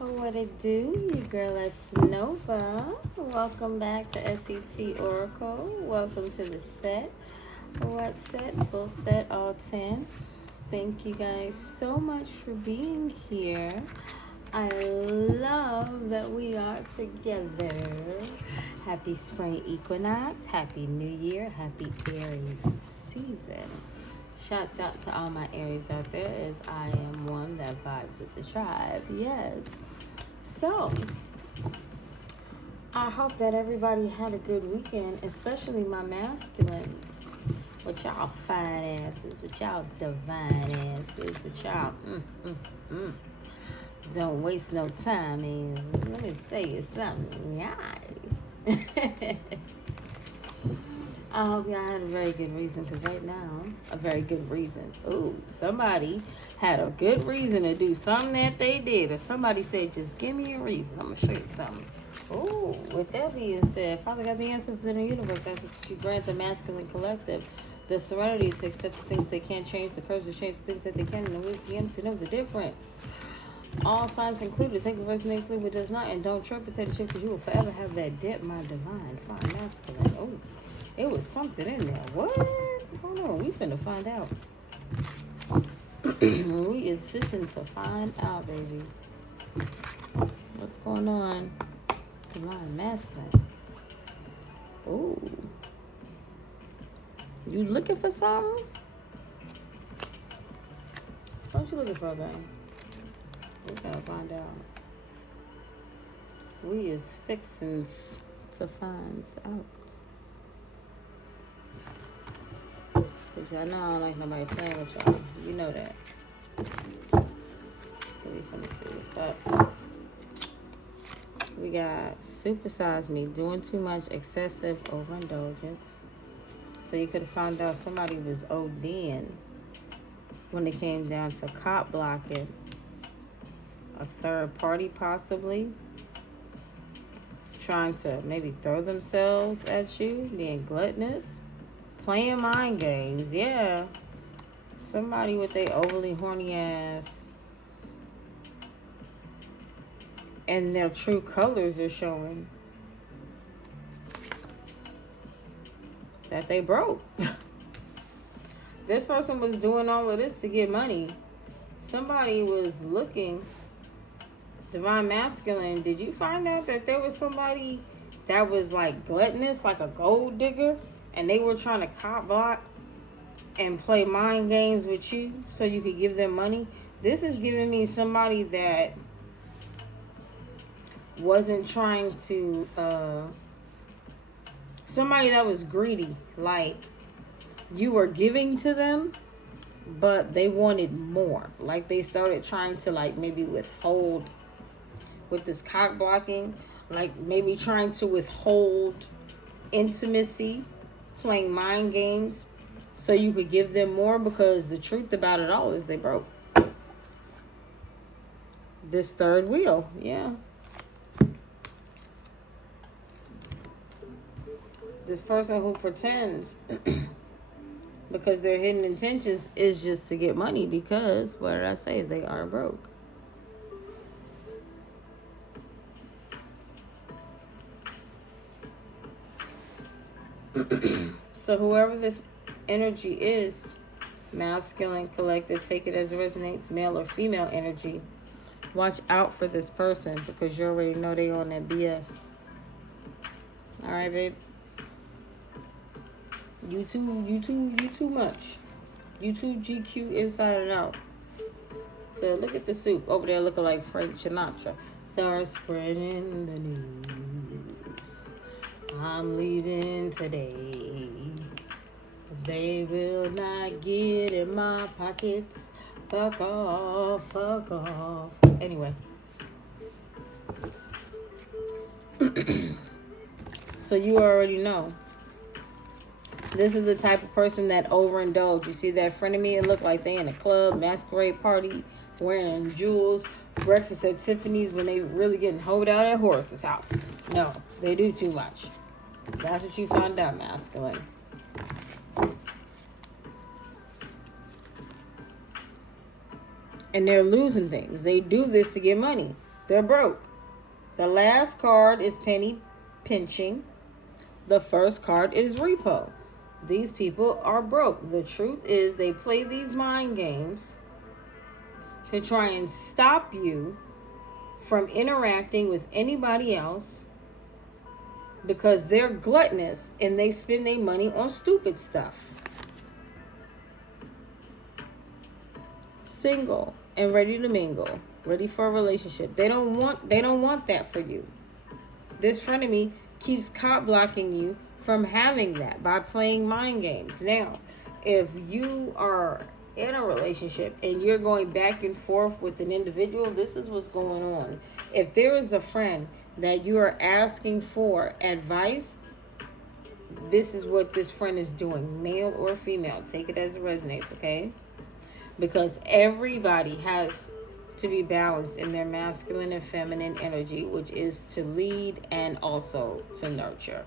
What it do? Your girl is Nova. Welcome back to S.E.T. Oracle. Welcome to the set. What set? Full set, all 10. Thank you guys so much for being here. I love that we are together. Happy spring equinox. Happy New Year. Happy Aries season. Shouts out to all my Aries out there, as I am one that vibes with the tribe. Yes. So, I hope that everybody had a good weekend, especially my masculines. With y'all fine asses, with y'all divine asses, with y'all don't waste no time. And let me tell you something. Yeah. I hope y'all had a very good reason, because right now, a very good reason. Ooh, somebody had a good reason to do something that they did. Or somebody said, just give me a reason. I'm going to show you something. Ooh, with that being said, Father God, the answers in the universe, asks that you grant the masculine collective the serenity to accept the things they can't change, the courage to change the things that they can, and the wisdom to know the difference. All signs included. Take what resonates, leave what does not, and don't interpret it, because you will forever have that depth, my divine, fine masculine. Oh. It was something in there. What? Hold on. We finna find out. We is fixing to find out, baby. What's going on? Divine masculine. Ooh. You looking for something? What you looking for, baby? We gotta find out. We is fixing to find out. Because y'all know I don't like nobody playing with y'all. You know that. So we finna see what's up. We got supersize me, doing too much, excessive overindulgence. So you could have found out somebody was ODing when it came down to cop blocking. A third party possibly. Trying to maybe throw themselves at you, being gluttonous. Playing mind games, yeah. Somebody with a overly horny ass. And their true colors are showing. That they broke. This person was doing all of this to get money. Somebody was looking. Divine masculine, did you find out that there was somebody that was like gluttonous, like a gold digger? And they were trying to cop block and play mind games with you so you could give them money. This is giving me somebody that wasn't trying to, somebody that was greedy. Like, you were giving to them, but they wanted more. Like, they started trying to, like, maybe withhold with this cock blocking. Like, maybe trying to withhold intimacy. Playing mind games so you could give them more, because the truth about it all is they broke. This third wheel, yeah. This person who pretends because their hidden intentions is just to get money, because, what did I say? They are broke. So whoever this energy is, masculine, collective, take it as it resonates, male or female energy, watch out for this person, because you already know they on that BS. All right, babe. You too much. You too GQ inside and out. So look at the soup over there looking like Frank Sinatra. Start spreading the news. I'm leaving today. They will not get in my pockets. Fuck off, fuck off. Anyway. So you already know. This is the type of person that overindulge. You see that friend of me? It looked like they in a club, masquerade party, wearing jewels, breakfast at Tiffany's, when they really getting hoed out at Horace's house. No, they do too much. That's what you found out, masculine. And they're losing things. They do this to get money. They're broke. The last card is penny pinching. The first card is repo. These people are broke. The truth is they play these mind games to try and stop you from interacting with anybody else because they're gluttonous and they spend their money on stupid stuff. Single and ready to mingle, ready for a relationship. They don't want that for you. This frenemy keeps cop blocking you from having that by playing mind games. Now, if you are in a relationship and you're going back and forth with an individual, this is what's going on. If there is a friend that you are asking for advice, this is what this friend is doing, male or female. Take it as it resonates, okay? Because everybody has to be balanced in their masculine and feminine energy, which is to lead and also to nurture.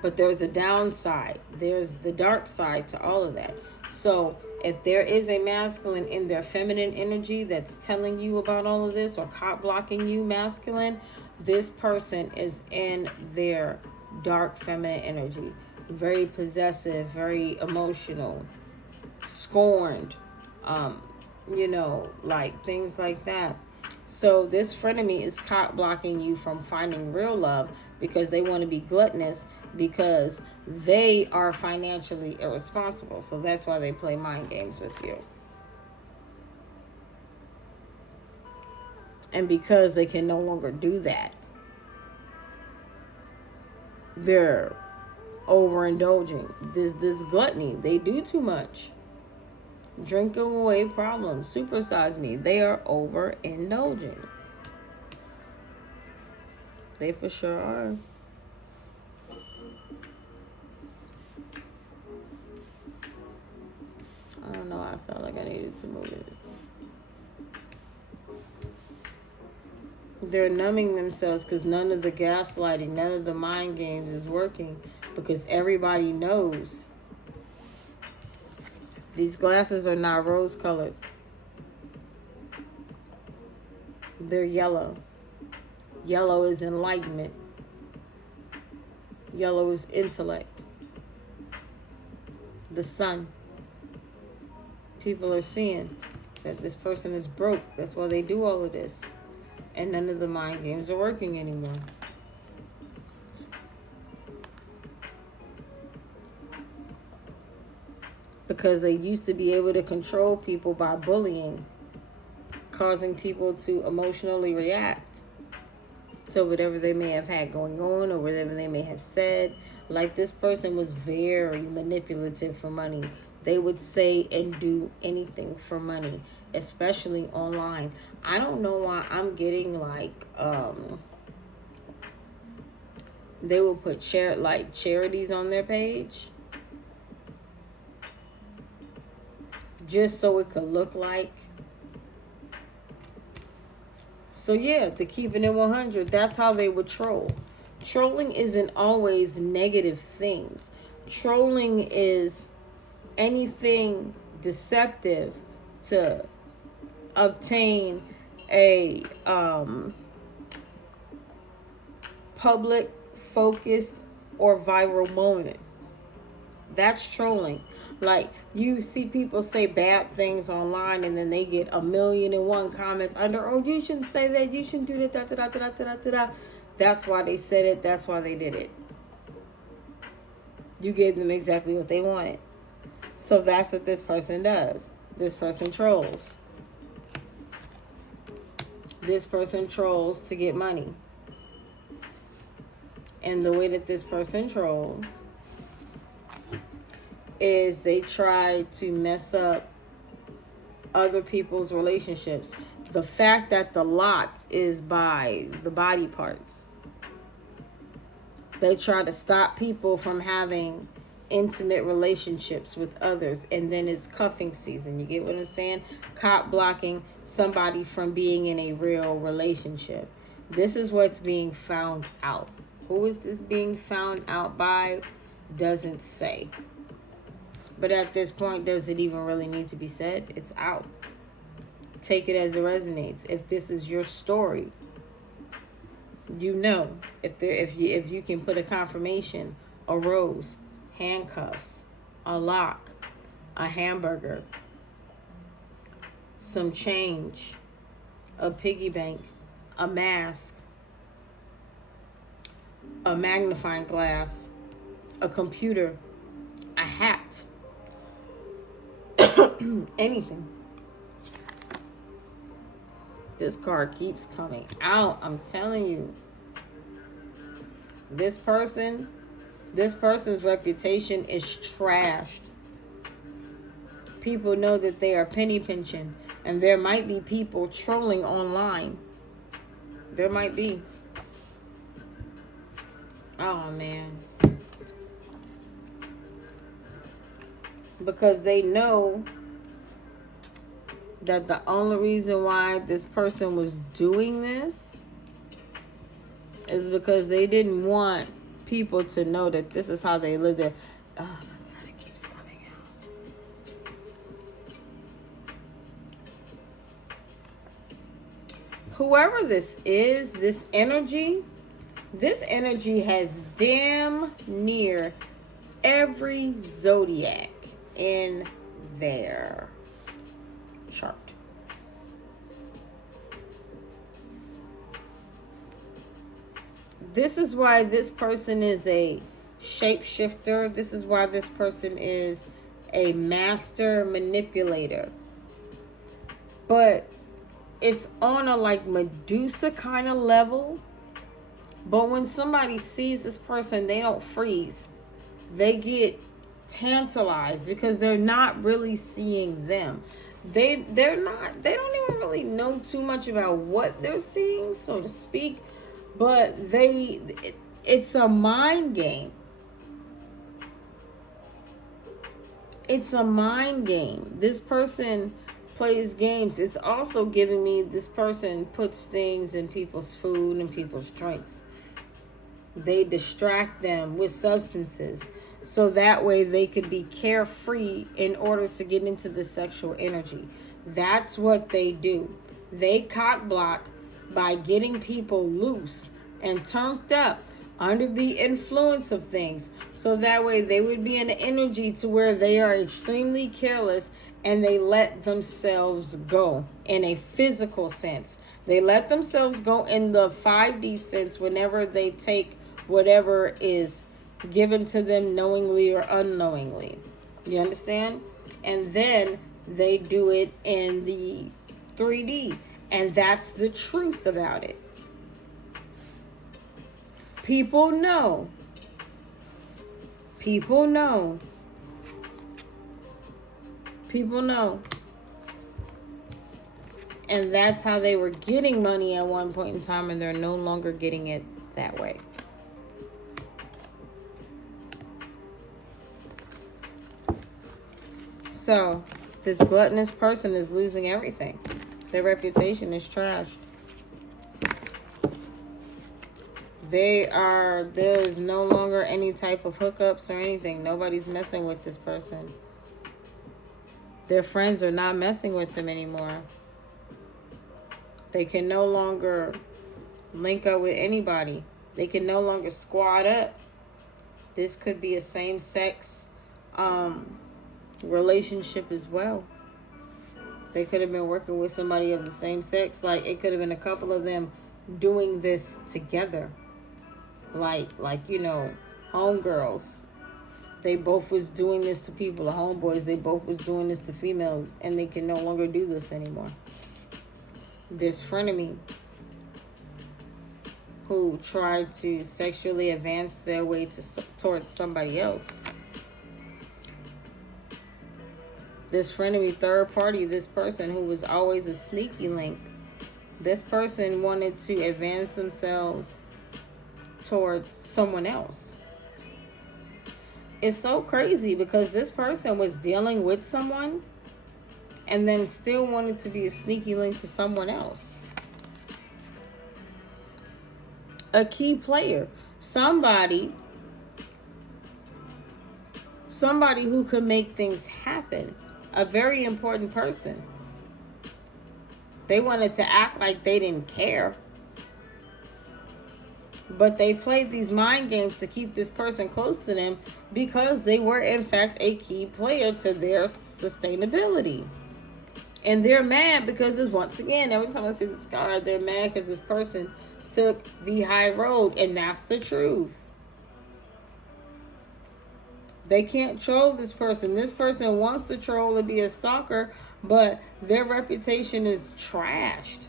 But there's a downside. There's the dark side to all of that. So if there is a masculine in their feminine energy that's telling you about all of this or cop blocking you, masculine, this person is in their dark feminine energy. Very possessive, very emotional, scorned, like things like that. So this frenemy is cop blocking you from finding real love because they want to be gluttonous, because they are financially irresponsible. So that's why they play mind games with you. And because they can no longer do that, they're overindulging. This gluttony, they do too much. Drinking away problems, supersize me. They are overindulging. They for sure are. I don't know. I felt like I needed to move it. They're numbing themselves because none of the gaslighting, none of the mind games is working, because everybody knows these glasses are not rose colored. They're yellow. Yellow is enlightenment. Yellow is intellect. The sun. People are seeing that this person is broke. That's why they do all of this. And none of the mind games are working anymore. Because they used to be able to control people by bullying, causing people to emotionally react to whatever they may have had going on or whatever they may have said. Like, this person was very manipulative for money. They would say and do anything for money, especially online. I don't know why I'm getting they will put charities on their page just so it could look like. So yeah, to keep it in 100, that's how they would troll. Trolling isn't always negative things. Trolling is anything deceptive to obtain a public, focused, or viral moment. That's trolling. Like, you see people say bad things online and then they get 1,000,001 comments under, oh, you shouldn't say that, you shouldn't do that, da, da, da, da, da, da, da. That's why they said it, that's why they did it. You gave them exactly what they wanted. So that's what this person does. This person trolls. This person trolls to get money. And the way that this person trolls is they try to mess up other people's relationships. The fact that the lock is by the body parts. They try to stop people from having intimate relationships with others, and then it's cuffing season. You get what I'm saying? Cop blocking somebody from being in a real relationship. This is what's being found out. Who is this being found out by? Doesn't say. But at this point, does it even really need to be said? It's out. take it as it resonates. If this is your story, you know, if you can put a confirmation, a rose, handcuffs, a lock, a hamburger, some change, a piggy bank, a mask, a magnifying glass, a computer, a hat, anything. This card keeps coming out. I'm telling you. This person's reputation is trashed. People know that they are penny pinching, and there might be people trolling online. There might be. Oh man. Because they know that the only reason why this person was doing this is because they didn't want people to know that this is how they live their... Oh my God, it keeps coming out. Whoever this is, this energy has damn near every zodiac in their chart. This is why this person is a shapeshifter. This is why this person is a master manipulator. But it's on a like Medusa kind of level. But when somebody sees this person, they don't freeze. They get tantalized because they're not really seeing them. They don't even really know too much about what they're seeing, so to speak. But it's a mind game. It's a mind game. This person plays games. It's also giving me this person puts things in people's food and people's drinks. They distract them with substances so that way they could be carefree in order to get into the sexual energy. That's what they do. They cock block by getting people loose and turned up under the influence of things, so that way they would be in an energy to where they are extremely careless and they let themselves go in a physical sense. They let themselves go in the 5D sense whenever they take whatever is given to them knowingly or unknowingly. You understand? And then they do it in the 3D. And that's the truth about it. People know. People know. People know. And that's how they were getting money at one point in time, and they're no longer getting it that way. So, this gluttonous person is losing everything. Their reputation is trashed. There's no longer any type of hookups or anything. Nobody's messing with this person. Their friends are not messing with them anymore. They can no longer link up with anybody. They can no longer squad up. This could be a same-sex relationship as well. They could have been working with somebody of the same sex. Like, it could have been a couple of them doing this together. Like you know, homegirls. They both was doing this to people. The homeboys, they both was doing this to females. And they can no longer do this anymore. This frenemy who tried to sexually advance their way towards somebody else. This frenemy third party, this person who was always a sneaky link. This person wanted to advance themselves towards someone else. It's so crazy because this person was dealing with someone and then still wanted to be a sneaky link to someone else. A key player. Somebody who could make things happen. A very important person. They wanted to act like they didn't care. But they played these mind games to keep this person close to them because they were, in fact, a key player to their sustainability. And they're mad because, once again, every time I see this card, they're mad because this person took the high road. And that's the truth. They can't troll this person. This person wants to troll and be a stalker, but their reputation is trashed.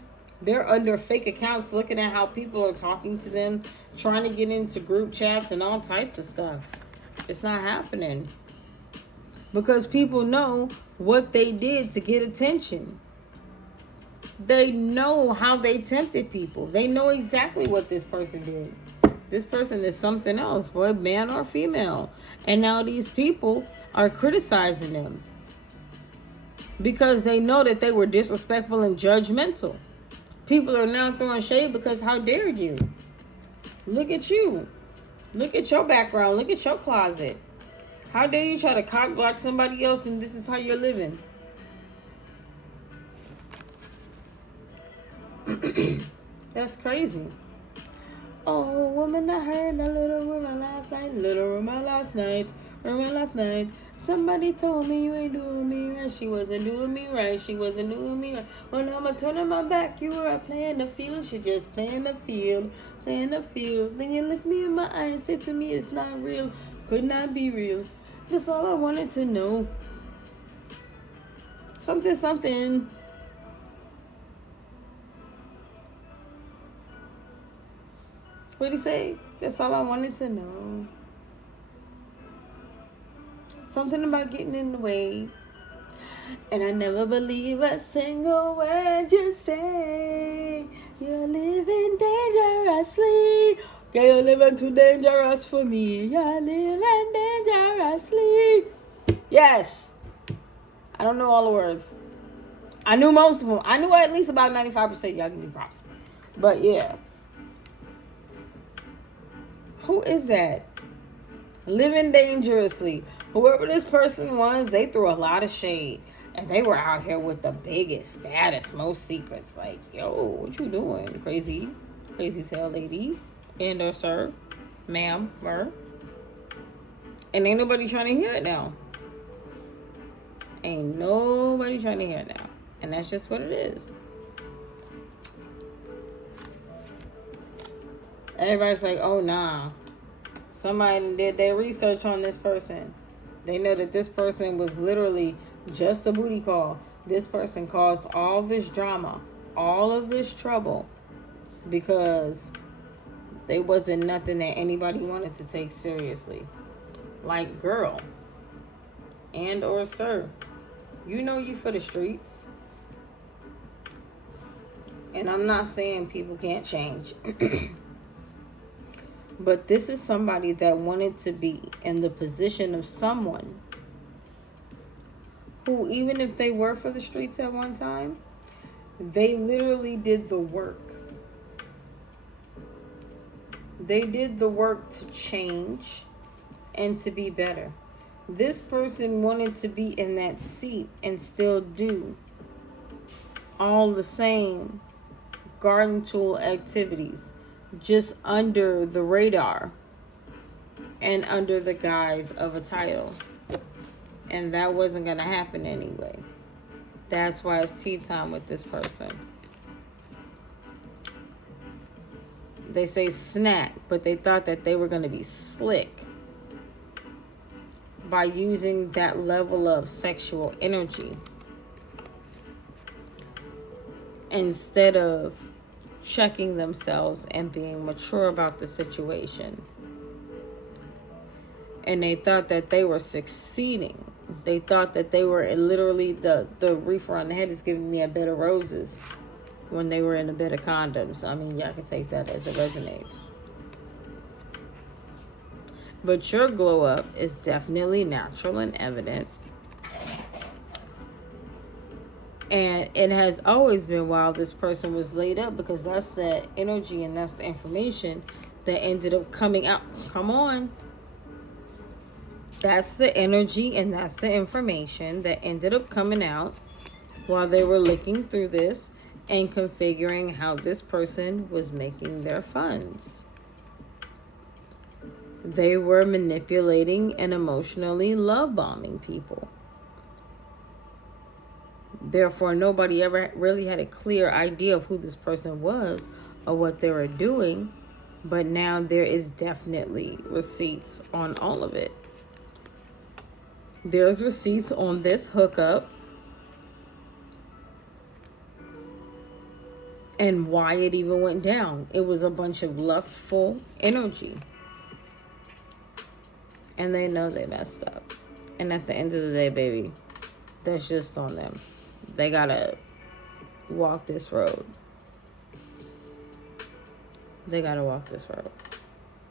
They're under fake accounts looking at how people are talking to them, trying to get into group chats and all types of stuff. It's not happening. Because people know what they did to get attention. They know how they tempted people. They know exactly what this person did. This person is something else, boy, man or female. And now these people are criticizing them because they know that they were disrespectful and judgmental. People are now throwing shade because how dare you? Look at you. Look at your background. Look at your closet. How dare you try to cock block somebody else and this is how you're living? That's crazy. Oh, woman, I heard a little rumor last night. Little rumor last night. Rumor last night. Somebody told me you ain't doing me right. She wasn't doing me right. She wasn't doing me right. When I'm turning my back, you were playing the field. She just playing the field. Playing the field. Then you look me in my eyes, said to me it's not real. Could not be real. That's all I wanted to know. Something, something. What'd he say? That's all I wanted to know. Something about getting in the way. And I never believe a single word you say. You're living dangerously. Yeah, you're living too dangerous for me. You're living dangerously. Yes. I don't know all the words. I knew most of them. I knew at least about 95%. Y'all give me props. But yeah. Who is that? Living dangerously. Whoever this person was, they threw a lot of shade. And they were out here with the biggest, baddest, most secrets. Like, yo, what you doing? Crazy tail lady. And or sir. Ma'am. Mer. And ain't nobody trying to hear it now. Ain't nobody trying to hear it now. And that's just what it is. Everybody's like, oh, nah. Somebody did their research on this person. They know that this person was literally just a booty call. This person caused all this drama, all of this trouble, because they wasn't nothing that anybody wanted to take seriously. Like, girl, and or sir, you know you for the streets. And I'm not saying people can't change. But this is somebody that wanted to be in the position of someone who, even if they were for the streets at one time, they literally did the work. They did the work to change and to be better. This person wanted to be in that seat and still do all the same garden tool activities, just under the radar and under the guise of a title. And that wasn't going to happen anyway. That's why it's tea time with this person. They say snack, but they thought that they were going to be slick by using that level of sexual energy instead of checking themselves and being mature about the situation. And they thought that they were succeeding. They thought that they were literally the reefer on the head is giving me a bed of roses when they were in a bed of condoms. I mean, y'all can take that as it resonates. But your glow up is definitely natural and evident. And it has always been while this person was laid up, because that's the energy and that's the information that ended up coming out. Come on. That's the energy and that's the information that ended up coming out while they were looking through this. and configuring how this person was making their funds. They were manipulating and emotionally love bombing people. Therefore, nobody ever really had a clear idea of who this person was or what they were doing. But now there is definitely receipts on all of it. There's receipts on this hookup and why it even went down. It was a bunch of lustful energy. And they know they messed up. And at the end of the day, baby, that's just on them. They gotta walk this road. They gotta walk this road.